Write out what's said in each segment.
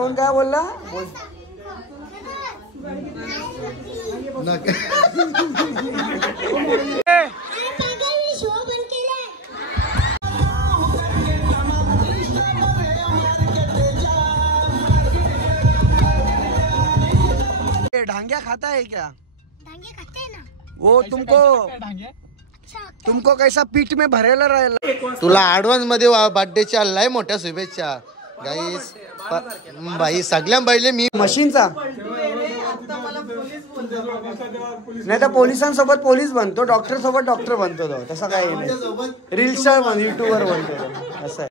येऊन काय बोलला बोल ढांग्या खाता है क्या? ढांगे खाते हैं ना वो तुमको कैसा पीठ में भरेला राहिला. तुला ऍडव्हान्स मध्ये बर्थडेच्या लय मोठ्या शुभेच्छा गाईस. बाई सगळ्या पहिले मी मशीनचा नाही तर पोलिसांसोबत पोलीस बनतो, डॉक्टर सोबत डॉक्टर बनतो तो. तसा काही नाही, रील्सवर युट्यूबवर बनतो असं आहे.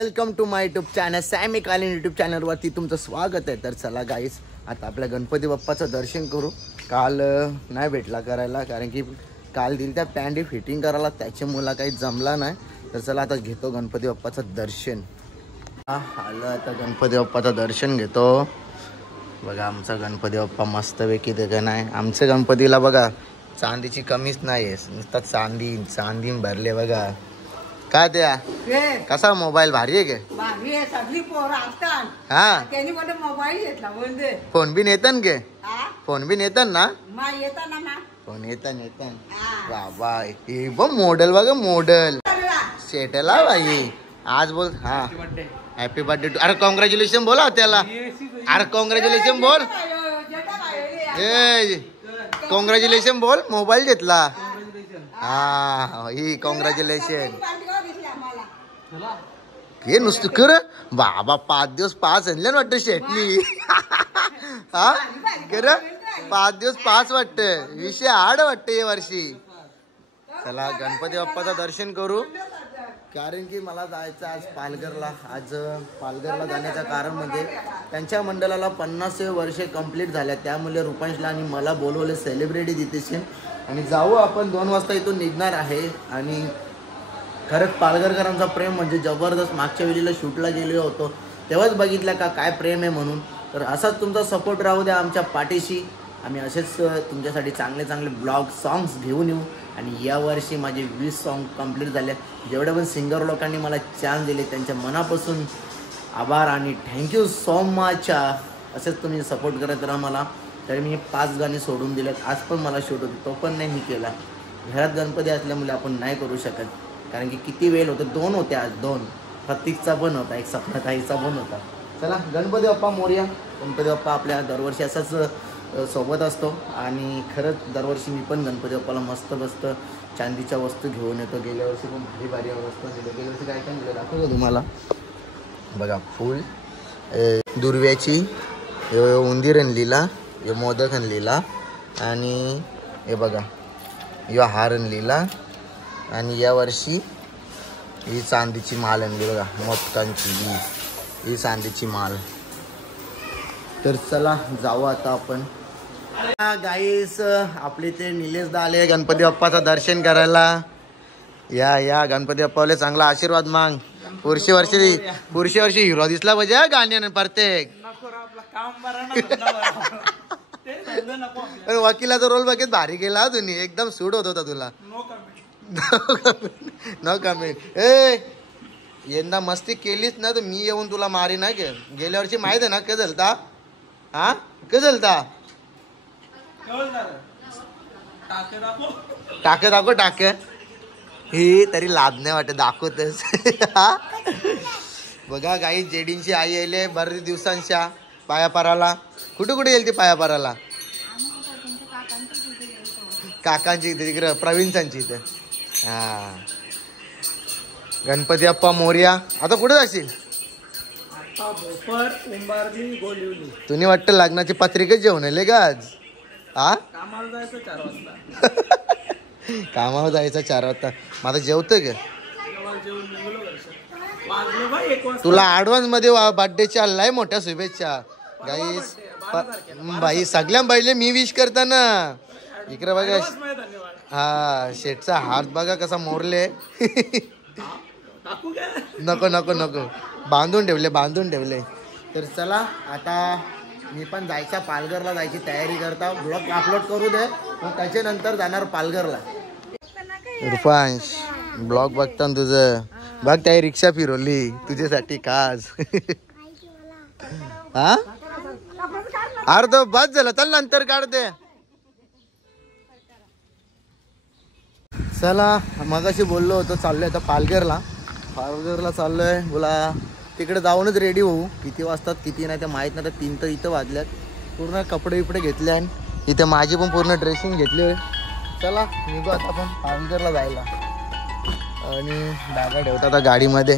Welcome to my YouTube channel सॅमी कालीन यूट्यूब चॅनलवरती तुमचं स्वागत आहे. तर चला गाईस आता आपल्या गणपती बाप्पाचं दर्शन करू. काल नाही भेटला करायला कारण की काल दिली त्या पॅन्टी फिटिंग करायला, त्याच्यामुळे काही जमला नाही. तर चला आता घेतो गणपती बाप्पाचं दर्शन. आलं आता गणपती बाप्पाचं दर्शन घेतो. बघा आमचा गणपती बाप्पा मस्तपैकी ते का नाही. आमच्या गणपतीला बघा चांदीची कमीच नाही आहे, नुसतं चांदी भरले. बघा काय त्या कसा मोबाईल भारी आहे का? हा मोबाईल घेतला फोन बी नेतन गे, फोन बी नेतन ना, फोन येतन बाबा. हे बघ मॉडेल बघा, मॉडेल सेटला बाई. आज बोल हा हॅपी बर्थडे टू. अरे कॉंग्रॅच्युलेशन बोला त्याला. अरे कॉंग्रॅच्युलेशन बोल, कॉंग्रॅच्युलेशन बोल. मोबाईल घेतला हा ही कॉंग्रॅच्युलेशन. हे नुसतं कर बाबा 5 दिवस 5 आणले ना वाटतं शेटनी. हा कर 5 दिवस 5 वाटतं, विषय आड वाटतं या वर्षी. चला गणपती बाप्पाचं दर्शन करू कारण की मला जायचं आज पालघरला. आज पालघरला जाण्याचं कारण म्हणजे त्यांच्या मंडळाला 50 वर्षे कंप्लीट झाल्या, त्यामुळे रुपांशला आणि मला बोलवले सेलिब्रिटी तिथे आणि जाऊ आपण 2 वाजता इथून निघणार आहे. आणि खरंच पालघरकरांचा प्रेम म्हणजे जबरदस्त. मागच्या वेळेला शूटला गेलो होतो तेव्हाच बघितलं का काय प्रेम आहे म्हणून. तर असाच तुमचा सपोर्ट राहू द्या आमच्या पाठीशी. आम्ही असेच तुमच्यासाठी चांगले चांगले ब्लॉग सॉंग्स घेऊन येऊ. आणि यावर्षी माझे 20 सॉन्ग कंप्लीट झाले. जेवढे पण सिंगर लोकांनी मला चान्स दिले त्यांच्या मनापासून आभार आणि थँक्यू सो मच. असेच तुम्ही सपोर्ट करत राहा मला. तरी मी 5 गाणी सोडून दिलेत. आज पण मला शूट होती, तो पण नाही मी केला. घरात गणपती असल्यामुळे आपण नाही करू शकत कारण की किती वेळ होतं. 2 होते आज, 2 प्रतीकचा पण होता, एक सपनाताईचा पण होता. चला गणपती बाप्पा मोरया. गणपती बाप्पा आपल्या दरवर्षी असाच सोबत असतो आणि खरंच दरवर्षी मी पण गणपती बाप्पाला मस्त चांदीच्या वस्तू घेऊन येतो. गेल्या वर्षी पण भारी वस्तू दिल्या. गेल्या वर्षी काय काय दिलं दाखवतो तुम्हाला. बघा फूल दुर्व्याची, उंदीर आणलेला, हे मोदक आणलेला आणि हे बघा यो हार आणलेला. आणि यावर्षी ही चांदीची माल आणली बघा, मोदकांची ही चांदीची माल. तर चला जाऊ आता आपण. गाईस आपले ते निलेश दा आले गणपती बाप्पाचं दर्शन करायला. या गणपती बाप्पाला चांगला आशीर्वाद माग. पुढच्या वर्षी हिरो दिसला पाहिजे गाण्याने प्रत्येक. वकिलाचा रोल बघित भारी केला तुम्ही, एकदम सूट होत होता तुला. No comment. यंदा मस्ती केलीच ना तर मी येऊन तुला मारी ना. गेल्या वर्षी माहित आहे ना काय झालता. हा काय झालता. टाके ही तरी लाभ नाही वाटत दाखवतच. बघा गाई जेडींची आई आले बरेच दिवसांच्या पायापाराला. कुठे येईल ती पायापाराला. काकांची इथे तिकडे प्रवीणसांची इथे. हा गणपती बाप्पा मोरया. आता कुठे जाशील. तुम्ही वाटतं लग्नाची पत्रिकाच जेवण आले का आज. हा कामावर जायचं 4 वाजता. कामावर जायचं 4 वाजता. माझा जेवतोय का तुला ऍडव्हान्स मध्ये बर्थडेच्या लय मोठ्या शुभेच्छा गाईस. बाई सगळ्या पहिले मी विश करताना इकडे बघा. हा शेटचा हात बघा कसा मोरले. नको बांधून ठेवले. तर चला आता मी पण जायचा पालघरला जायची तयारी करता. ब्लॉग अपलोड करू दे मग त्याच्यानंतर जाणार पालघरला. रुपांश ब्लॉग बघता ना तुझं बघ त्या रिक्षा फिरवली तुझ्यासाठी खास हा अर्ध बस झालं चल नंतर काढते चला मगाशी बोललो होतो चाललोय आता पालघरला चाललोय बोला तिकडे जाऊनच रेडी होऊ किती वाजतात किती नाही ते माहित नाही तर 3 तर इथं वाजल्यात पूर्ण कपडे बिपडे घेतले आणि इथे माझी पण पूर्ण ड्रेसिंग घेतली चला निघू आता आपण पालघरला जायला आणि बॅगा ठेवतो आता गाडीमध्ये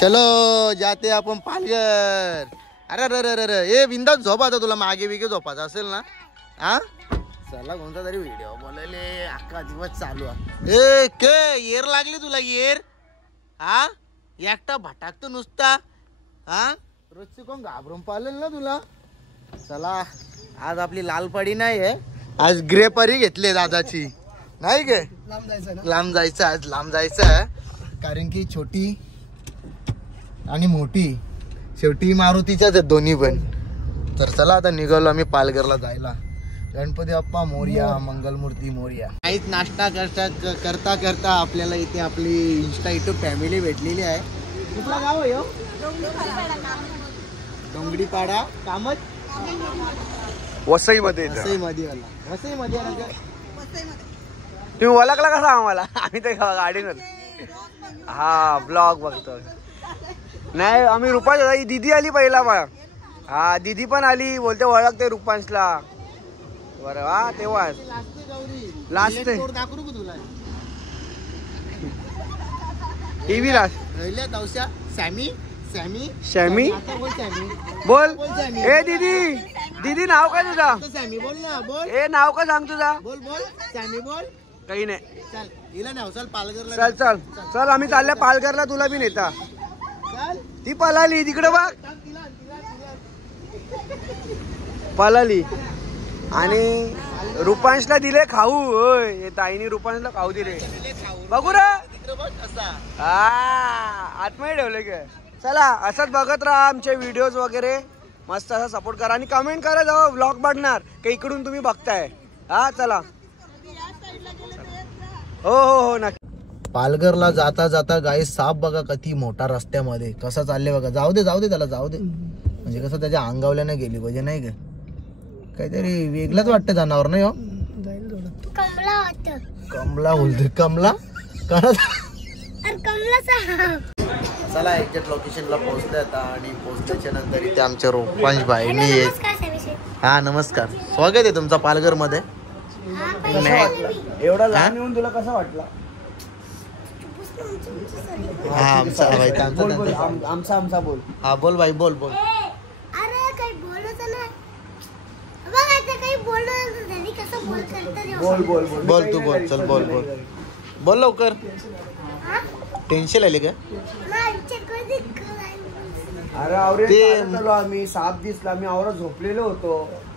चलो जाते आपण पालघर अरे अरे ए बिंदास झोप आता तुला मागे बिगे झोपायचं असेल ना हा चला कोणता तरी व्हिडिओ बोलायले अख्खा दिवस चालू आहे ए के येर लागली तुला येर हा एकटा भटाकतो नुसता हा रोजची कोण घाबरून पालेल ना तुला चला आज आपली लालपडी नाही आहे आज ग्रेपरी घेतली दादाची नाही गे लांब जायचं आज लांब जायचं कारण की छोटी आणि मोठी शेवटी मारुतीच्याच आहेत दोन्ही पण तर चला आता निघालो आम्ही पालघरला जायला गणपती बाप्पा मोरया मंगलमूर्ती मोरया काहीच नाश्ता करता करता आपल्याला इथे आपली इंस्टा युट्यूब फॅमिली भेटलेली आहे कुठला गाव आहे डोंगरीपाडा कामत वसईमध्ये तुम्ही ओळखला कसा आम्हाला आम्ही तर गाडीवर हा ब्लॉग बघतो नाही आम्ही रुपांश ही दीदी आली पहिला पण हा दीदी पण आली बोलते ओळखते रुपांशला बरं हा तेव्हाच लास्ट टीव्ही लास्ट सॅमी शॅमी बोल ए दीदी नाव काय तुझा सॅमी बोल ना बोल ए नाव काय सांग तुझा बोल सॅमी बोल काही नाही चल हिला नाही चल पालघरला चल चल चल आम्ही चालल्या पालघरला तुला बी नेता चल ती पळाली तिकडे बघ पळाली आणि रुपांशला दिले खाऊ होय ताईने रुपांशला खाऊ दिले बघू रे हा आतमध्ये ठेवले का चला असंच बघत राहा आमचे व्हिडिओज वगैरे मस्त असा सपोर्ट करा आणि कमेंट करा जेव्हा व्लॉग बघणार की इकडून तुम्ही बघताय हा चला हो नक्की पालघरला जाता जाता गाई साप बघा किती मोठा रस्त्यामध्ये कसा चालले बघा जाऊ दे त्याला जाऊ दे म्हणजे कसं त्याच्या अंगावल्याने गेली पाहिजे नाही का काहीतरी वेगळंच वाटतं जनावर नाही हो कमला बोलतोय कमला चला एक्झॅक्ट लोकेशनला पोहोचले आता आणि पोहोचल्याच्या नंतर इथे आमच्या रुपांश भाईनी हा नमस्कार स्वागत आहे तुमचा पालघर मध्ये एवढा लहान येऊन तुला कसं वाटलं हा आमचा भाई आमचा बोल हा बोल भाई बोल बोल बोल तू बोल चल बोल लवकर टेन्शन आले का अरे आम्ही साप दिसला आम्ही आवरा झोपलेलो होतो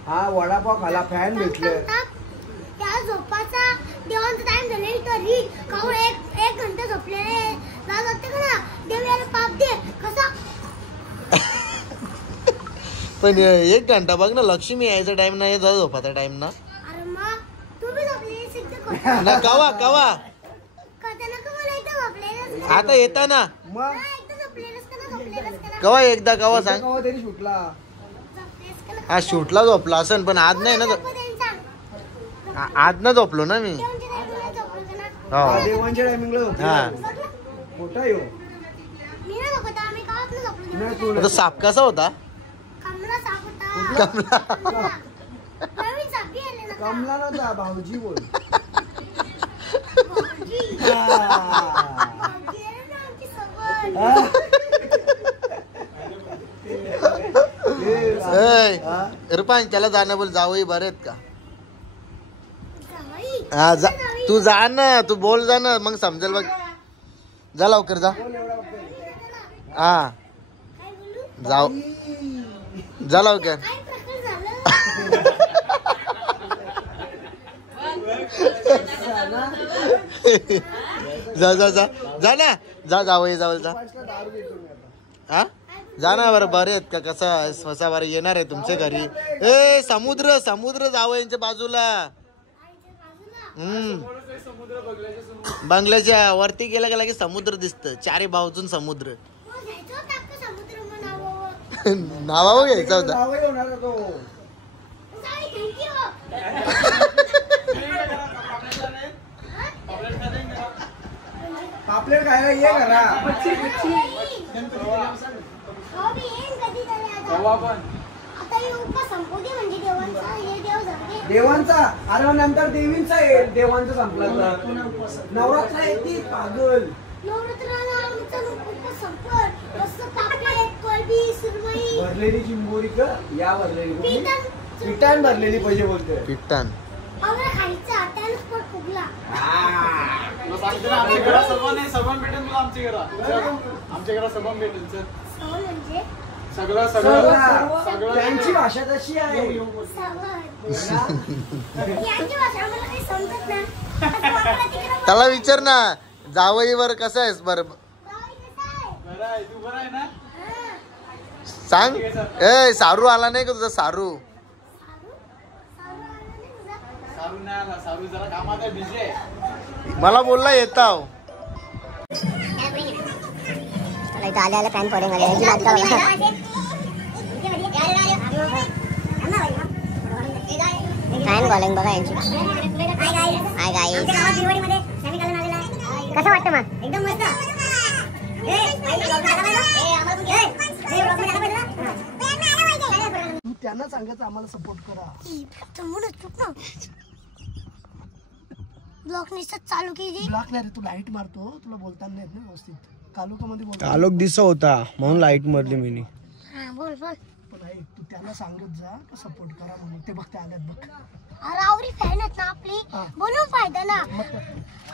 हा वडापाव खाला फॅन भेटले पण 1 घंटा बघ ना लक्ष्मी यायचा टाइम नाही झोपाचा टाइम ना कवा आता येता ना कवा एकदा कवा सांग हा शूटला झोपला असन पण आज नाही ना आज ना झोपलो ना मी तो साप कसा होता कमला नव्हता भाऊजी बोल रुपांश त्याला जाणं बोल जावई बरे आहेत का हा तू जा ना तू बोल जा ना मग समजेल बघ जा लवकर जा हा जा लवकर जा ना जावई जाऊ जा हा जा ना बरं बरे आहेत का कसं स्वसा बरं येणार आहे तुमच्या घरी ए समुद्र जावं यांच्या बाजूला बंगल्याच्या वरती गेला की समुद्र दिसतं, चारी बाजून समुद्र. नावावर घ्यायचा होता. पापलेट खायला ये करा. देवांचा अरे नंतर देवींचा येईल. देवांचा संपला नवरात्र येते पागल. भरलेली चिंबोरी का या भरलेली पिठान भरलेली पाहिजे बोलते. पिठान त्यांची भाषा तशी आहे. त्याला विचार ना जावईवर कसं आहेस बरं सांग. ए सारू आला नाही का तुझा सारू? मला बोलला येताव. इथं आल्या फॅन पडेल फॅन कॉलिंग बघा यांची. हाय गाईस, कसं वाटतं मग? एकदम मस्त. त्यांना सांगायचं आम्हाला सपोर्ट करा. ब्लॉक निसत चालू केली. ब्लॉक नाही रे, तू लाईट मारतो, तुला बोलताना नाही ना व्यवस्थित. कालोखामध्ये बोल. कालोख दिसत होता म्हणून लाईट मारली मी. बोल बोल. पण ऐक, तू त्याला सांगत जा सपोर्ट करा म्हणून. ते बघ ते आल्यात बघ. अरे आवरी फॅन आहेत ना आपली, बोलून फायदा ना.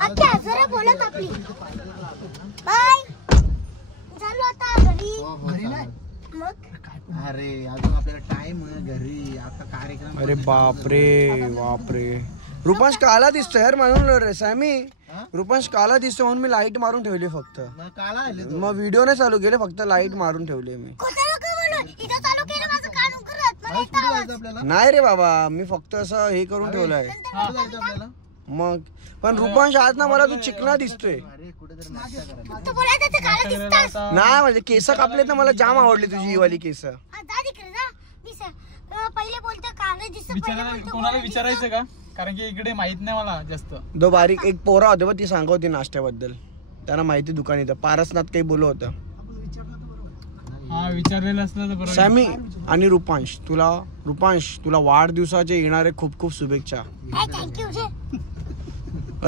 आता जरा बोलत आपली. बाय झालो आता घरी. घरी नाही मग अरे अजून आपल्याला टाइम आहे घरी, आता कार्यक्रम. अरे बापरे बापरे. रुपांश काला दिसतोय यार म्हणून रे सॅमी. रुपांश काला दिसतोय म्हणून मी लाईट मारून ठेवली फक्त. मग व्हिडिओ नाही चालू केले, फक्त लाईट मारून ठेवले मी. नाही रे बाबा, मी फक्त असं हे करून ठेवलंय. मग पण रुपांश आज ना मला तू चिकना दिसतोय. नाही म्हणजे केस कापले तर मला जाम आवडली तुझी ही वाली केस. कोणाला विचारायचं का? कारण की इकडे माहित नाही मला जास्त. दो बारीक एक पोरा होते बघ, ती सांगत होती नाश्त्याबद्दल. त्यांना माहिती दुकान इथं पारसनाथ काही बोलत होतं. हा विचारलेलं असलं तर बरोबर. सॅमी आणि रुपांश तुला वाढदिवसाचे येणारे खूप खूप शुभेच्छा.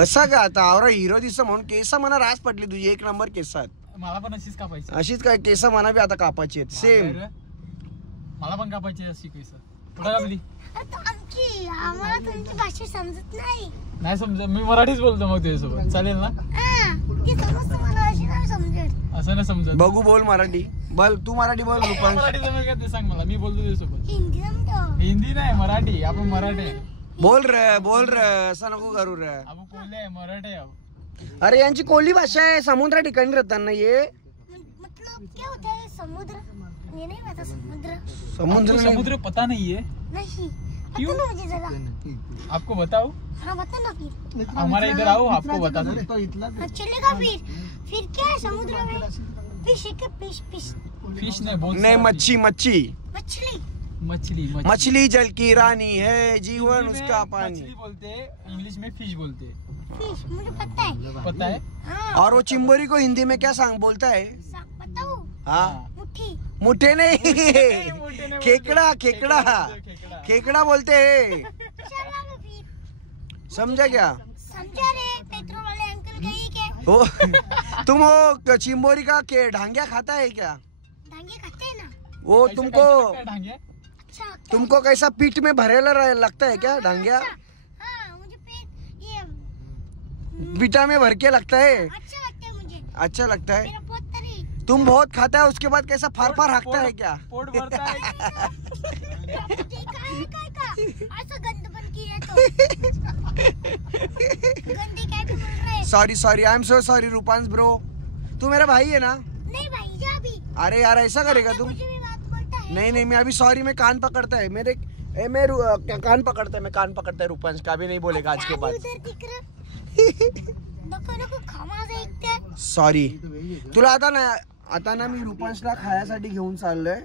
असं का आता आवरा हिरो दिसत म्हणून केस म्हणा रास पडली तुझी. एक नंबर केस आहेत. मला पण अशीच कापायची. अशीच काय केस म्हणा बी आता कापायची आहेत सेम. मला पण कापायची अशी केस. कुठं कापली? आम्हाला तुमची भाषा समजत नाही. नाही समजत, मी मराठीच बोलतो मग तुझ्यासोबत चालेल ना? असं नाही समजत. बघू बोल मराठी बोल. तू मराठी बोल. रुपांश मराठी जमेल का ते सांग मला, मी बोलतो तुझ्यासोबत. हिंदी जमतो. हिंदी नाही मराठी. आपण मराठी बोल रे असं नको करू रे. आपण कोल्हे आहे, मराठी आहे. अरे यांची कोली भाषा आहे. समुद्रा ठिकाणी राहताना ये मतलब क्या होता है समुद्र? ये नहीं पता समुद्र. समुद्र पता नहीं है? नहीं क्यों? पता मुझे जरा. आपको बताओ. हाँ बता ना फिर. हमारे इधर आओ, आपको बता दो. चलेगा फिर क्या है समुद्र में? फिश है क्या? फिश फिश नहीं बोल. नहीं मच्छी मछली जल की रानी है, जीवन उसका पानी. मछली बोलते, इंग्लिश में फिश बोलते. फिश मुझे पता है. हाँ. और वो चिंबोरी को हिंदी में क्या बोलता है? बताओ. हाँ मुट्ठी नहीं खेकड़ा बोलते हैं. समझा क्या? समझा रे. पेट्रोल वाले अंकल गए क्या? हो तुम वो चिंबोरी का ढांगिया खाता है क्या? ढांगे खाते हैं ना. वो अच्छा, तुमको कैसा पीठ में भरेला लगता है क्या ढांगिया? हाँ मुझे पेट ये पीठा में भर के लगता है. अच्छा लगता है मुझे. अच्छा लगता है. मेरा बहुत तरी. तुम बहुत खाता है उसके बाद कैसा फार हाँकता है क्या? पोट भरता है. ऐसा गंद बन किया तो गंदी क्या बोल रहा है? Sorry I am so sorry Rupansh bro. तू मेरा भाई है ना? नहीं भाई जा भी. अरे यार ऐसा करेगा तुम? मुझे भी बात बोलता है. नहीं मैं अभी सॉरी में कान पकड़ता है. ए मैं कान पकड़ता है, मैं कान पकड़ता है रूपांश, का भी नहीं बोलेगा आज के बाद. सॉरी. तुला आता ना मी रूपांशला खायासाठी घेऊन चाललोय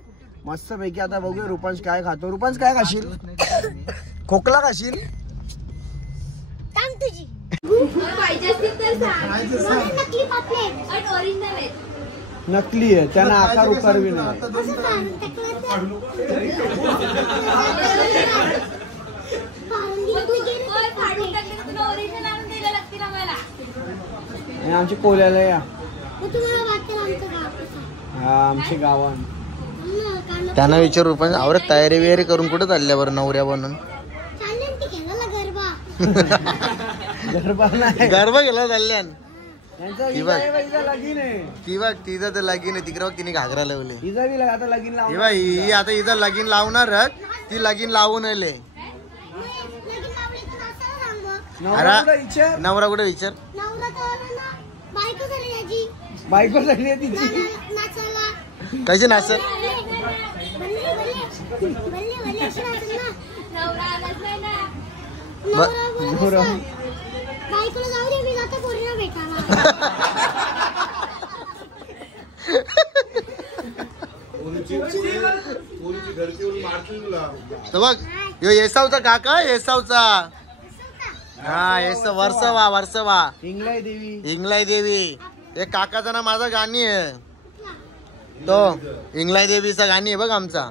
मस्त पैकी. आता बघूया रूपांश काय खातो. रूपांश काय खाशील? खोकला खाशील? तुझी नकली आहे, त्यांना आकार उकार बी नाही. आमची कोल्याला या आमची गावान. त्यांना विचारू पण आवरत तयारी बियारी करून कुठं चालल्यावर नवऱ्या बनून गरबा गेला चालल्यान. किंवा तिचं तर लगीन आहे तिकडे तिने घागरा लावले. ही आता इथं लगीन लावणारच, ती लगीन लावून आले. अरे नवरा कुठे विचार बायको झाली आहे तिची. कशी नाचत बघ यो येसावचा काका येसावचा. हा येसाव वर्सवा इंगलाई देवी. इंगलाई देवी एक काकाचा ना माझा गाणी आहे तो इंगलाई देवीचा गाणी आहे बघ आमचा.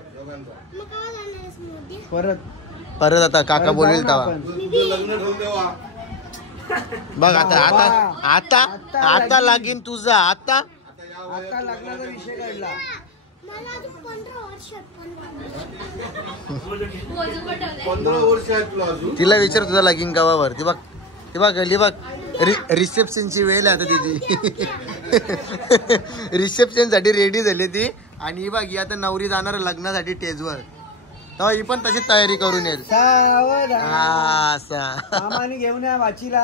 परत आता काका बोलेल तेव्हा बघ. आता आता आता आता लागीन तुझा. आता लग्नाचा विषय काढला. तिला विचार तुझा लगीन गावावर. ती बघ ती बघ गली बघ रिसेप्शनची वेळ आहे आता तिची. रिसेप्शन साठी रेडी झाली ती. आणि ही बघ ही आता नवरी जाणार लग्नासाठी स्टेजवर, तेव्हा ही पण तशी तयारी करून येईल. सामानी घेऊन या वाचीला.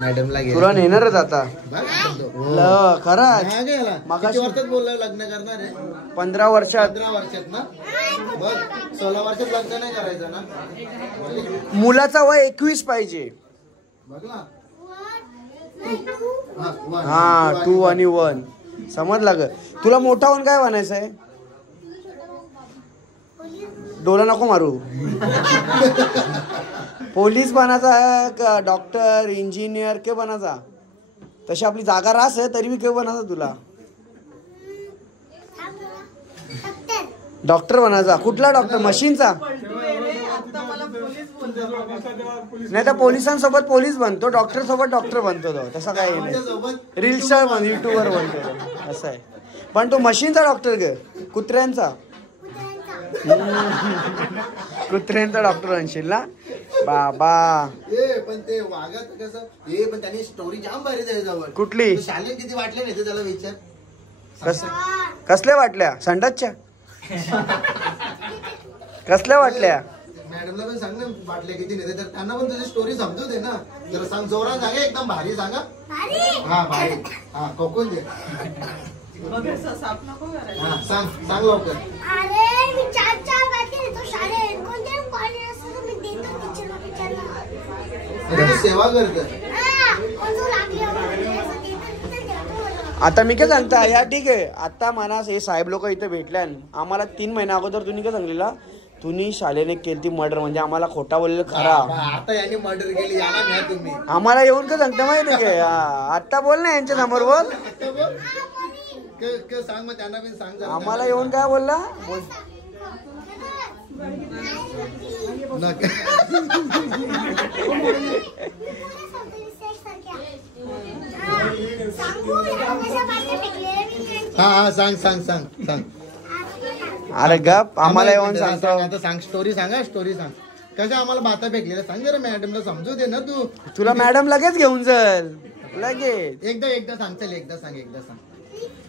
मॅडमला तुला नेणारच आता खरंच. किती वर्षात बोलला लग्न करणार आहे? 15 वर्षात. 15 वर्षात ना बघ 16 वर्षात लग्न नाही करायचं ना. मुलाचा वय 21 पाहिजे. बघ ना. हा 2 आणि 1 समजला ग. तुला मोठा होऊन काय बनायचं आहे? डोला नको मारू. पोलीस बनायचा आहे का डॉक्टर इंजिनियर के बनायचा? तशी आपली जागा रास आहे तरी मी के बनायचा तुला? डॉक्टर बनायचा. कुठला डॉक्टर? मशीनचा? नाही तर पोलिसांसोबत पोलीस बनतो, डॉक्टर सोबत डॉक्टर बनतो तो. तसा काय नाही. रील स्टार बन, युट्यूबर बनतो असं आहे. पण तो मशीनचा डॉक्टर ग. कुत्र्यांचा कुत्र्यांचा डॉक्टर आणशील ना बाबा. पण ते वागत कसं पण त्यांनी स्टोरी जाम भारी त्याच्यावर. कुठली? शालेय किती वाटले नाही त्याला विचार. कसल्या वाटल्या? संडासच्या? कसल्या वाटल्या? मॅडमला पण सांग ना वाटल्या किती नाही तर त्यांना पण तुझी स्टोरी समजू दे ना जरा. सांग जोरात सांगा एकदम भारी सांगा. हा भारी. हा कोकण दे. सांग सांग लवकर. अरे मी 4 वाजता येतो शाळेत. कोणत्या कॉलेज असतो मी देतो टीचरला. सेवा करते. आता मी काय सांगता या ठीक आहे. आता मला हे साहेब लोक इथे भेटल्या. आम्हाला 3 महिन्या अगोदर तुम्ही काय सांगलेला तुम्ही शाळेने केली मर्डर म्हणजे आम्हाला खोटा बोललेलं खरा. आता यांनी मर्डर केली याला घ्या तुम्ही. आम्हाला येऊन काय सांगता माहिती काय? आता बोल ना यांच्या समोर बोल. सांग मग त्यांना पण सांग. आम्हाला येऊन काय बोलला? हा सांग सांग सांग सांग. अरे गप आम्हाला येऊन सांगतो. आता सांग स्टोरी सांगा. स्टोरी सांग कशा आम्हाला बाता भेटलेल्या सांग जरा. मॅडमला समजू दे ना तू. तुला मॅडम लगेच घेऊन चल लगेच. एकदा सांग चल. एकदा सांग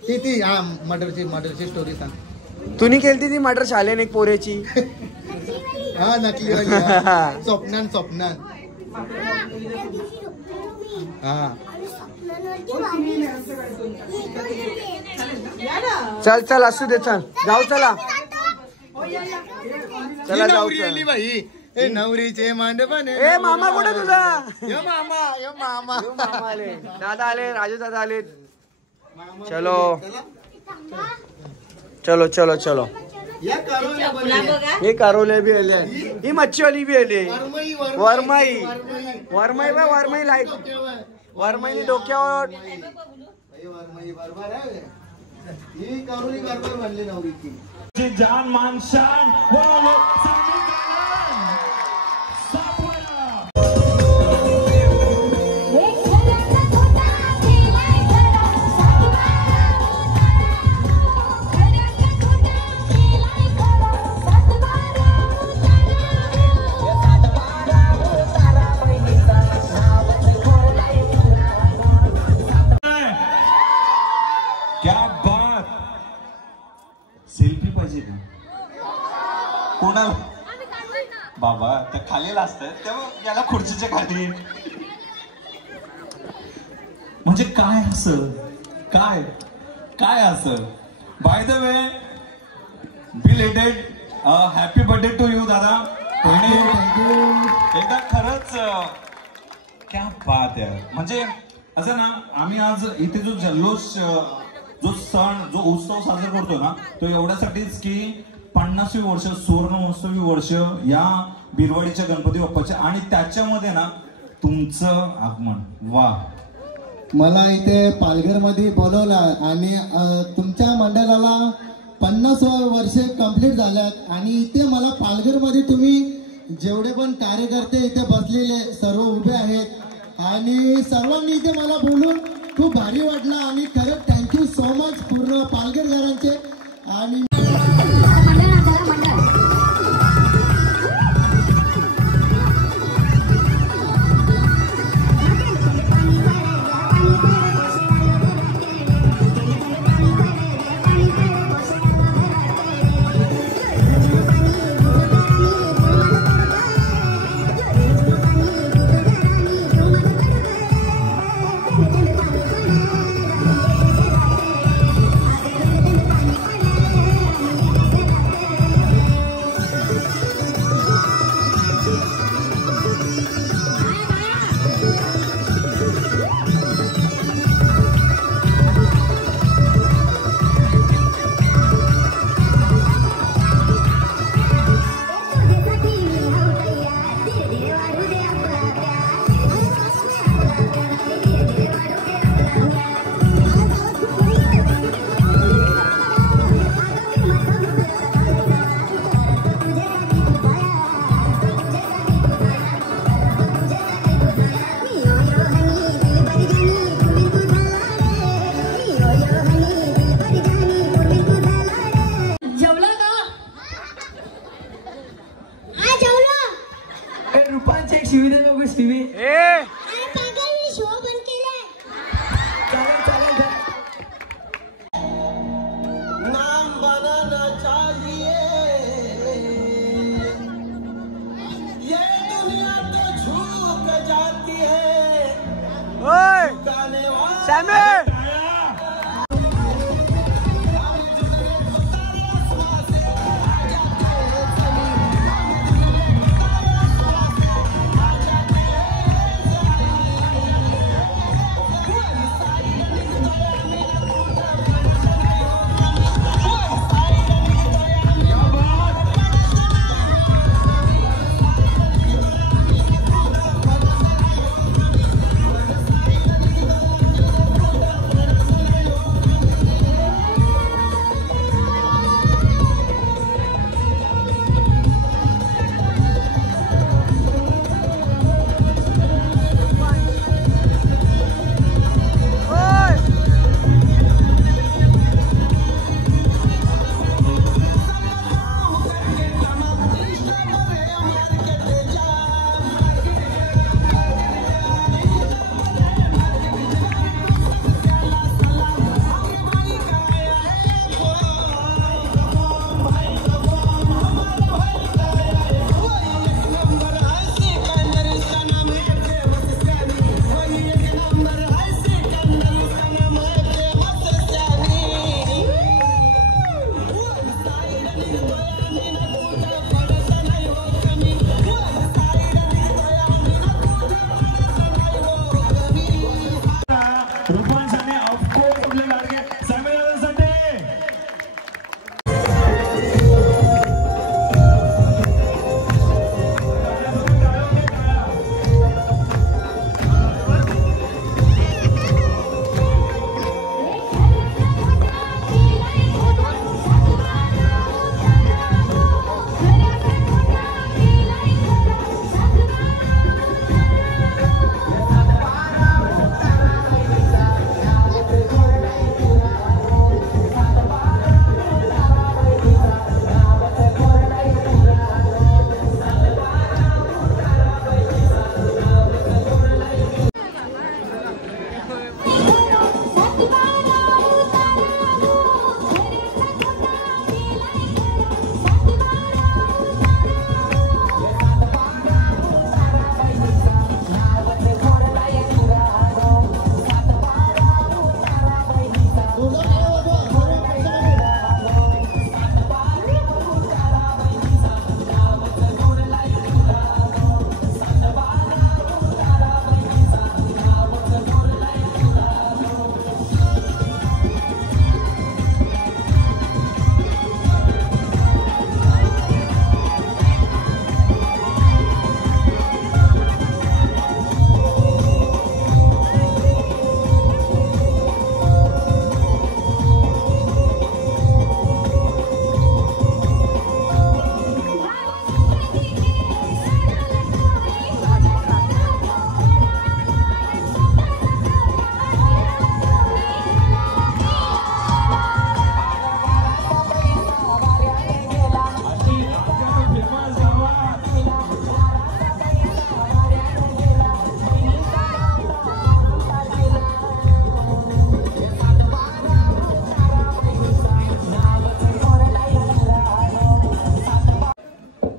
ती हा मर्डरची स्टोरी सांग. तुम्ही केलती ती मर्डर शालेन एक पोरेची. हा नकली स्वप्नान. हा पोरांवरती मारलीस. चल चल असू दे चल जाऊ चला चला जाऊ नवरी बाई ए नवरीचे मांडपण ए मामा कुठे तुझा यो मामा मामा आले दादा आले राजू दादा आले चलो चलो चलो चलो हे कारोले बी आले ही मच्छीवाली बी आली वरमाई वरमाई बा वरमाई लाईट वरमाईने डोक्यावर ही कारोली बरोबर म्हणली नवरीची जान मान शान सेल्फी पाहिजे का कोणाला बाबा त्या खालीला असतं तेव्हा याला खुर्चीच्या खाली म्हणजे काय असं काय काय असं by the way belated happy birthday to you दादा एकदा खरंच क्या बात आहे म्हणजे असं ना आम्ही आज इथे जो जल्लोष जो सण जो उत्सव साजरा करतो ना तो एवढ्यासाठीच की 50वी वर्ष सुवर्ण महोत्सवी वर्ष या बिरवाडीच्या गणपती बाप्पाचे आणि त्याच्यामध्ये ना तुमचं आगमन वा मला इथे पालघरमध्ये बोलवलं आणि तुमच्या मंडळाला 50 वर्षे कंप्लीट झाल्यात आणि इथे मला पालघरमध्ये तुम्ही जेवढे पण कार्यकर्ते इथे बसलेले सर्व उभे आहेत आणि सर्वांनी इथे मला बोलून खूप भारी वाटलं आणि खरंच थँक्यू सो मच पूर्ण पालघरकरांचे आणि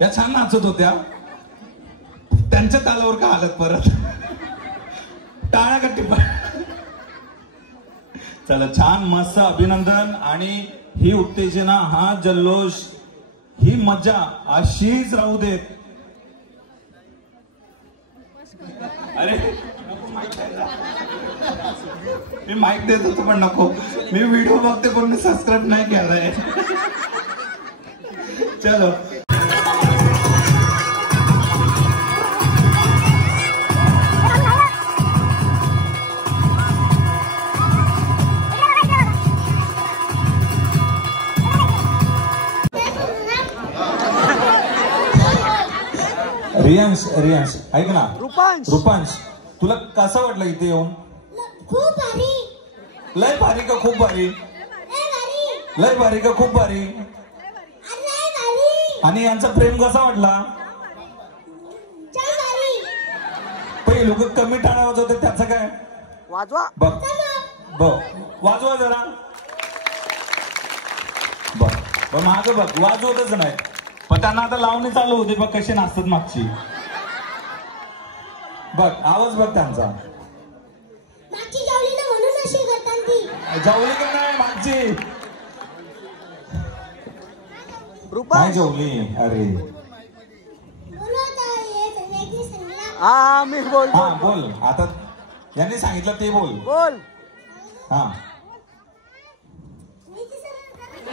त्या छान नाचत होत्या. त्यांच्या तालावर का आलत परत? टाळ्या का टिप्पा? चला छान मस्त अभिनंदन. आणि ही उत्तेजना, हा जल्लोष, ही मजा अशीच राहू देत. अरे मी माईक देत होतो पण नको, मी व्हिडिओ बघते कोणी सबस्क्राईब नाही केलाय. चलो रियांश ऐक ना. रुपांश तुला कसं वाटलं इथे येऊन? खूप भारी. लय भारी का खूप भारी? लय भारी का खूप भारी? आणि यांचा प्रेम कसा वाटला? पहिले लोक कमी टाळा वाजवते, त्याचं काय? वाजवा बघ वाजवा जरा. बघ माग बघ वाजवतच नाही, पण त्यांना आता लावणी चालू होते. बघ कशी नाचतात मागची. बघ आवाज बघ त्यांचा. जावली का नाही मागची? नाही जेवली. अरे हा मी बोल. हा बोल आता. यांनी सांगितलं ते बोल. हा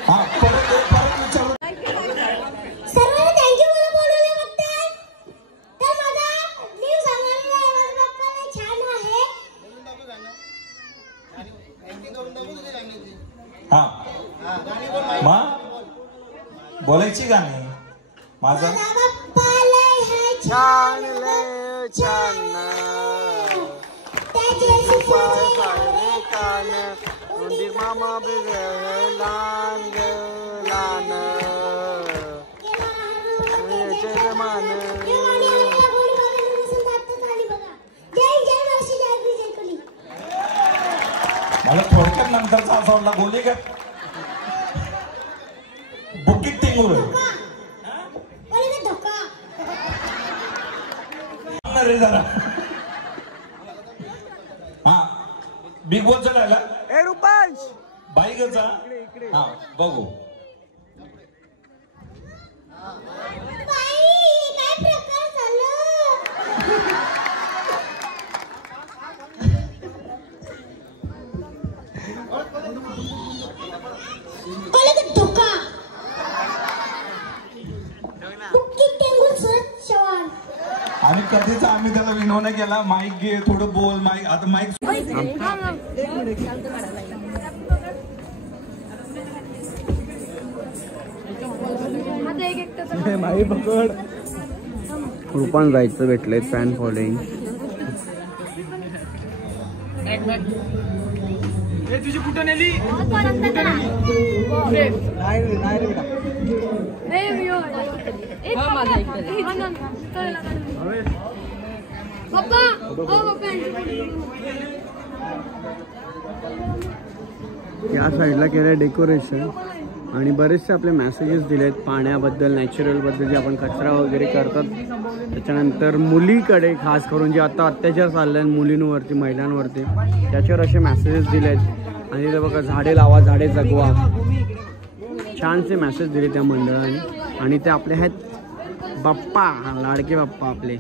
हा परत विचारू. सर्वांना थँक्यू मला बोलवल्याबद्दल. तर माझा न्यू सांगायला छान आहे. हा मग बोलायची गाणी. माझं छान छान कान उंदीर मामा लान लान मान. मला थोडक्यात नंतरचा असा वाटला बोली का बुकीत टिंगूर रे जरा. हा बिग बॉसचा राहिला. ए रुपांश बाईकचा. हा बघू. आणि कधीच आम्ही त्याला विनवण्या केला. माईक घे थोडं बोल. माईक आता माईक रुपान जायचं भेटलंय. Fan following. तुझी कुठं नेली? या साईडला केलं डेकोरेशन आणि बरेचसे आपले मेसेजेस दिलेत पाण्याबद्दल, नॅचरलबद्दल, जे आपण कचरा वगैरे करतात. त्याच्यानंतर मुलीकडे खास करून जे आता अत्याचार चालले आहेत मुलींवरती, महिलांवरती, त्याच्यावर असे मेसेजेस दिलेत. आणि ते बघा झाडे लावा, झाडे जगवा, छानसे मेसेज दिले त्या मंडळाने. आणि ते आपले आहेत बाप्पा, लाडके बाप्पा आपले.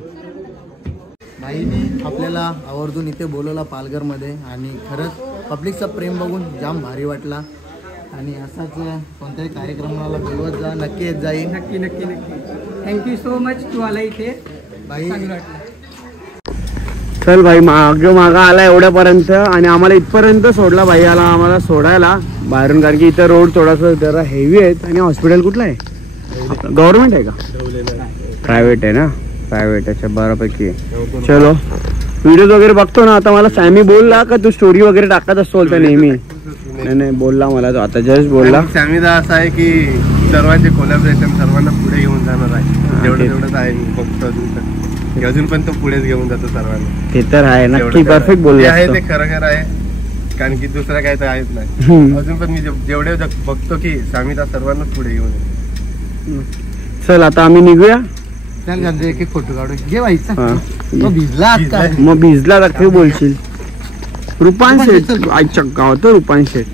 बाईने आपल्याला आवर्जून इथे बोलवला पालघरमध्ये आणि खरंच पब्लिकचा प्रेम बघून जाम भारी वाटला. आणि असाच कोणत्याही कार्यक्रमाला बोलवत जा, नक्की येत जाईल. नक्की नक्की नक्की. थँक्यू सो मच तू आला इथे. बाई चल भाई मागा आला एवढ्यापर्यंत आणि आम्हाला इथपर्यंत सोडला भाई. आला आम्हाला सोडायला बाहेरून, कारण की इथं रोड थोडासा जरा हेवी आहेत. आणि हॉस्पिटल कुठलं आहे? गव्हर्नमेंट आहे का प्रायव्हेट आहे ना? प्रायव्हेट आहे. बऱ्यापैकी. चलो व्हिडिओज वगैरे बघतो ना. आता मला सॅमी बोलला का तू स्टोरी वगैरे टाकत असतो बोलता नेहमी. नाही बोलला मला तो आता जस्ट बोलला. सॅमीचा असा आहे की सर्वांचे कोलॅबरेशन सर्वांना पुढे घेऊन जाणार आहे. तेवढंच आहे. मी बघतो अजून पण तो पुढेच घेऊन जातो सर्वांना. ते तर आहे नक्की. परफेक्ट बोलले आहे ते खरं आहे. कारण की दुसरं काय तर आहेच नाही. अजून पण मी जेवढे बघतो की सॅमीचा सर्वांना पुढे घेऊन. चल आता आम्ही निघूया. एक एक फोटो काढू घे व्हायचा. हा. भिजला आता. मग भिजला तर काय बोलशील. रुपान शेठ आजच्या गावात रुपान शेठ.